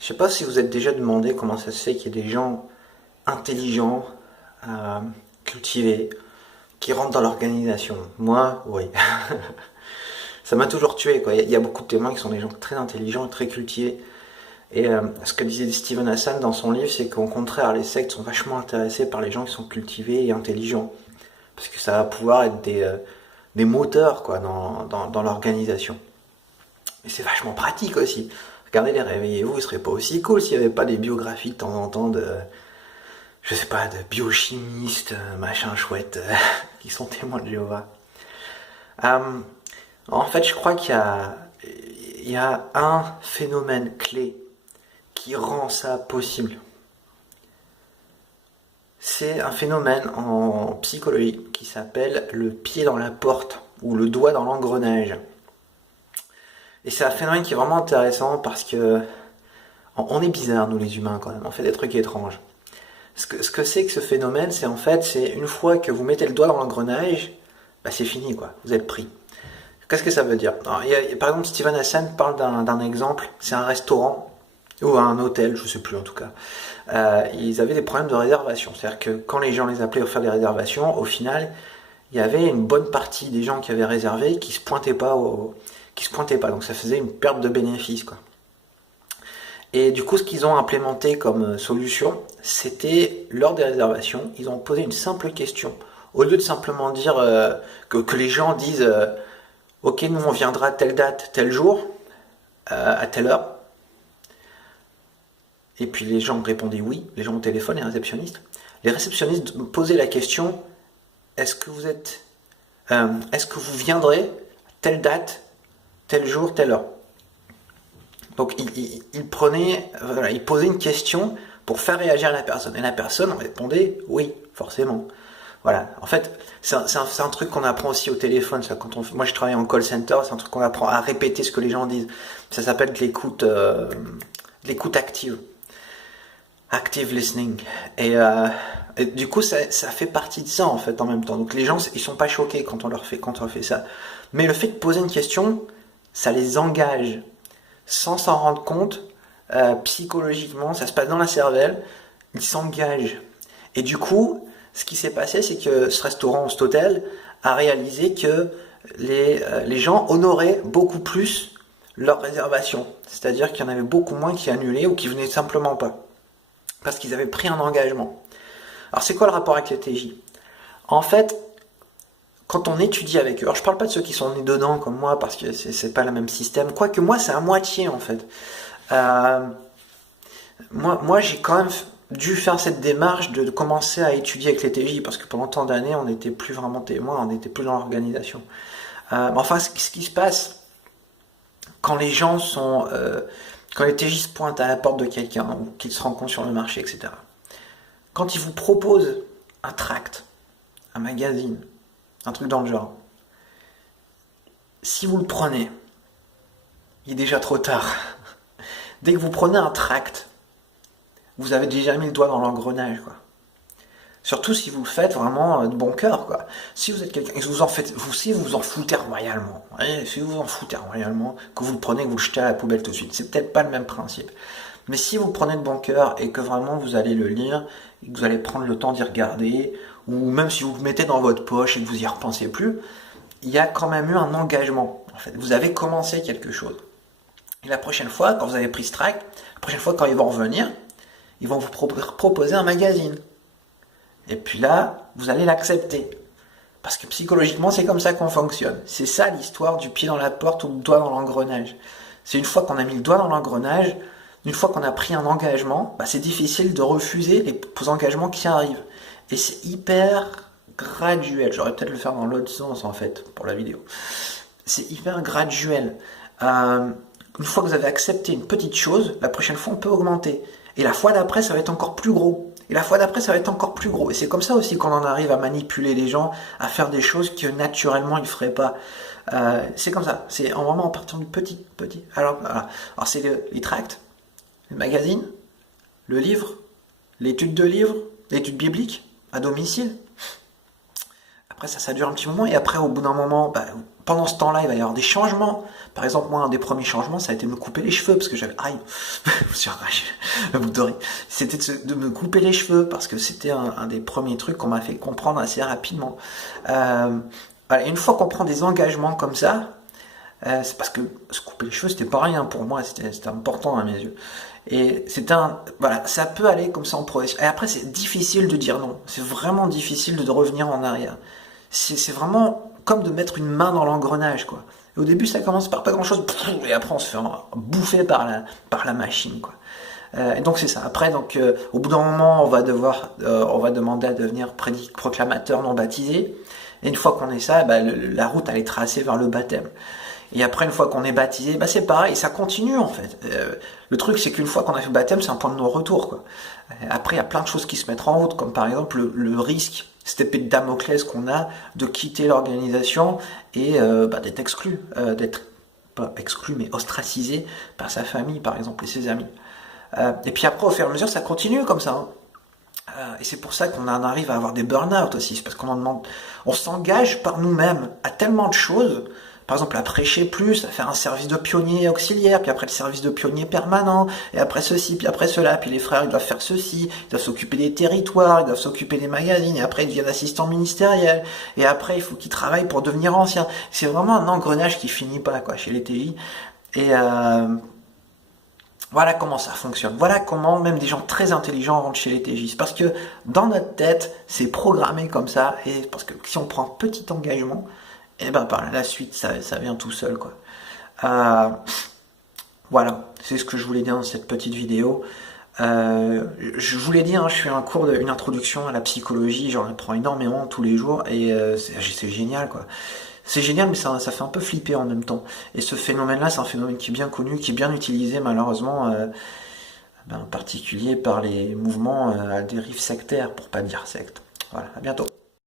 Je sais pas si vous êtes déjà demandé comment ça se fait qu'il y ait des gens intelligents, euh, cultivés, qui rentrent dans l'organisation. Moi, oui. Ça m'a toujours tué, quoi. Il y a beaucoup de témoins qui sont des gens très intelligents et très cultivés. Et ce que disait Steven Hassan dans son livre, c'est qu'au contraire, les sectes sont vachement intéressés par les gens qui sont cultivés et intelligents. Parce que ça va pouvoir être des moteurs, quoi, dans l'organisation. Et c'est vachement pratique aussi. Regardez les Réveillez-vous, il serait pas aussi cool s'il n'y avait pas des biographies de temps en temps de, je sais pas, de biochimistes, machin chouette, qui sont témoins de Jéhovah. Euh, En fait, je crois qu'il y a un phénomène clé qui rend ça possible. C'est un phénomène en psychologie qui s'appelle le pied dans la porte ou le doigt dans l'engrenage. Et c'est un phénomène qui est vraiment intéressant parce que on est bizarre, nous les humains, quand même. On fait des trucs étranges. Ce que c'est que ce phénomène, c'est en fait, c'est une fois que vous mettez le doigt dans l'engrenage, bah c'est fini, quoi. Vous êtes pris. Qu'est-ce que ça veut dire? Alors, par exemple, Steven Hassan parle d'un exemple. C'est un restaurant ou un hôtel, je sais plus en tout cas. Ils avaient des problèmes de réservation. C'est-à-dire que quand les gens les appelaient pour faire des réservations, au final, il y avait une bonne partie des gens qui avaient réservé qui se pointaient pas. Donc ça faisait une perte de bénéfices, quoi. Et du coup, ce qu'ils ont implémenté comme solution, c'était lors des réservations, ils ont posé une simple question. Au lieu de simplement dire que les gens disent ok, nous on viendra telle date, tel jour, à telle heure. Et puis les gens répondaient oui, les gens au téléphone, les réceptionnistes. Les réceptionnistes posaient la question est-ce que vous viendrez telle date, tel jour, telle heure. Donc il posait une question pour faire réagir la personne. Et la personne répondait oui, forcément. Voilà. En fait, c'est un truc qu'on apprend aussi au téléphone. Ça, moi, je travaille en call center. C'est un truc qu'on apprend à répéter ce que les gens disent. Ça s'appelle de l'écoute active, active listening. Et du coup, ça fait partie de ça en fait en même temps. Donc les gens, ils sont pas choqués quand on leur fait ça. Mais le fait de poser une question, ça les engage sans s'en rendre compte. Psychologiquement, ça se passe dans la cervelle. Ils s'engagent. Et du coup, ce qui s'est passé, c'est que ce restaurant, cet hôtel, a réalisé que les gens honoraient beaucoup plus leur réservation. C'est-à-dire qu'il y en avait beaucoup moins qui annulaient ou qui venaient simplement pas. Parce qu'ils avaient pris un engagement. Alors c'est quoi le rapport avec les TJ? En fait, quand on étudie avec eux, alors je parle pas de ceux qui sont nés dedans comme moi, parce que c'est pas le même système, quoique moi c'est à moitié en fait. Moi j'ai quand même dû faire cette démarche de commencer à étudier avec les TJ, parce que pendant tant d'années, on n'était plus vraiment témoins, on n'était plus dans l'organisation. Enfin, ce qui se passe quand les gens quand les TJ se pointent à la porte de quelqu'un, ou qu'ils se rencontrent sur le marché, etc. Quand ils vous proposent un tract, un magazine, un truc dans le genre, si vous le prenez, il est déjà trop tard. Dès que vous prenez un tract, vous avez déjà mis le doigt dans l'engrenage, quoi. Surtout si vous le faites vraiment de bon cœur, quoi. Si vous êtes quelqu'un, si vous vous en foutez royalement, si vous vous en foutez royalement, que vous le prenez, que vous le jetez à la poubelle tout de suite, c'est peut-être pas le même principe. Mais si vous le prenez de bon cœur et que vraiment vous allez le lire, et que vous allez prendre le temps d'y regarder, ou même si vous le mettez dans votre poche et que vous y repensez plus, il y a quand même eu un engagement. En fait, vous avez commencé quelque chose. Et la prochaine fois, quand vous avez pris ce tract, la prochaine fois quand ils vont revenir, ils vont vous proposer un magazine. Et puis là, vous allez l'accepter. Parce que psychologiquement, c'est comme ça qu'on fonctionne. C'est ça l'histoire du pied dans la porte ou le doigt dans l'engrenage. C'est une fois qu'on a mis le doigt dans l'engrenage, une fois qu'on a pris un engagement, c'est difficile de refuser les engagements qui arrivent. Et c'est hyper graduel. J'aurais peut-être le faire dans l'autre sens en fait, pour la vidéo. C'est hyper graduel. Une fois que vous avez accepté une petite chose, la prochaine fois on peut augmenter. Et la fois d'après, ça va être encore plus gros. Et la fois d'après, ça va être encore plus gros. Et c'est comme ça aussi qu'on en arrive à manipuler les gens, à faire des choses que naturellement ils ne feraient pas. C'est comme ça. C'est vraiment en partant du petit. Alors c'est les tracts, le magazine, le livre, l'étude de livre, l'étude biblique, à domicile. Après ça dure un petit moment, et après au bout d'un moment, pendant ce temps-là, il va y avoir des changements. Par exemple, moi, un des premiers changements, ça a été de me couper les cheveux, parce que j'avais, je me suis arraché la boucle d'oreille. C'était de me couper les cheveux, parce que c'était un des premiers trucs qu'on m'a fait comprendre assez rapidement. Voilà, une fois qu'on prend des engagements comme ça, c'est parce que se couper les cheveux, c'était pas rien pour moi, c'était important à mes yeux. Et voilà, ça peut aller comme ça en progression. Et après, c'est difficile de dire non. C'est vraiment difficile de revenir en arrière. C'est vraiment comme de mettre une main dans l'engrenage, quoi. Et au début, ça commence par pas grand chose, et après, on se fait bouffer par la machine, quoi. Et donc c'est ça. Après, au bout d'un moment, on va demander à devenir proclamateur non baptisé. Et une fois qu'on est ça, la route elle est tracée vers le baptême. Et après, une fois qu'on est baptisé, c'est pareil, ça continue en fait. Le truc, c'est qu'une fois qu'on a fait le baptême, c'est un point de non-retour, quoi. Après, il y a plein de choses qui se mettent en route, comme par exemple le risque, cette épée de Damoclès qu'on a de quitter l'organisation et d'être exclu, d'être pas exclu, mais ostracisé par sa famille, par exemple, et ses amis. Et puis après, au fur et à mesure, ça continue comme ça. Et c'est pour ça qu'on en arrive à avoir des burn-out aussi, c'est parce on s'engage par nous-mêmes à tellement de choses. Par exemple, à prêcher plus, à faire un service de pionnier auxiliaire, puis après le service de pionnier permanent, et après ceci, puis après cela, puis les frères, ils doivent faire ceci, ils doivent s'occuper des territoires, ils doivent s'occuper des magazines, et après ils deviennent assistants ministériels, et après il faut qu'ils travaillent pour devenir anciens. C'est vraiment un engrenage qui finit pas, quoi, chez les TJ. Et voilà comment ça fonctionne. Voilà comment même des gens très intelligents rentrent chez les TJ. C'est parce que dans notre tête, c'est programmé comme ça, et parce que si on prend un petit engagement, et par la suite, ça vient tout seul, quoi. Voilà, c'est ce que je voulais dire dans cette petite vidéo. Je vous l'ai dit, je fais une introduction à la psychologie, j'en apprends énormément tous les jours, et c'est génial, quoi. C'est génial, mais ça fait un peu flipper en même temps. Et ce phénomène-là, c'est un phénomène qui est bien connu, qui est bien utilisé, malheureusement, en particulier par les mouvements à dérive sectaire, pour pas dire secte. Voilà, à bientôt.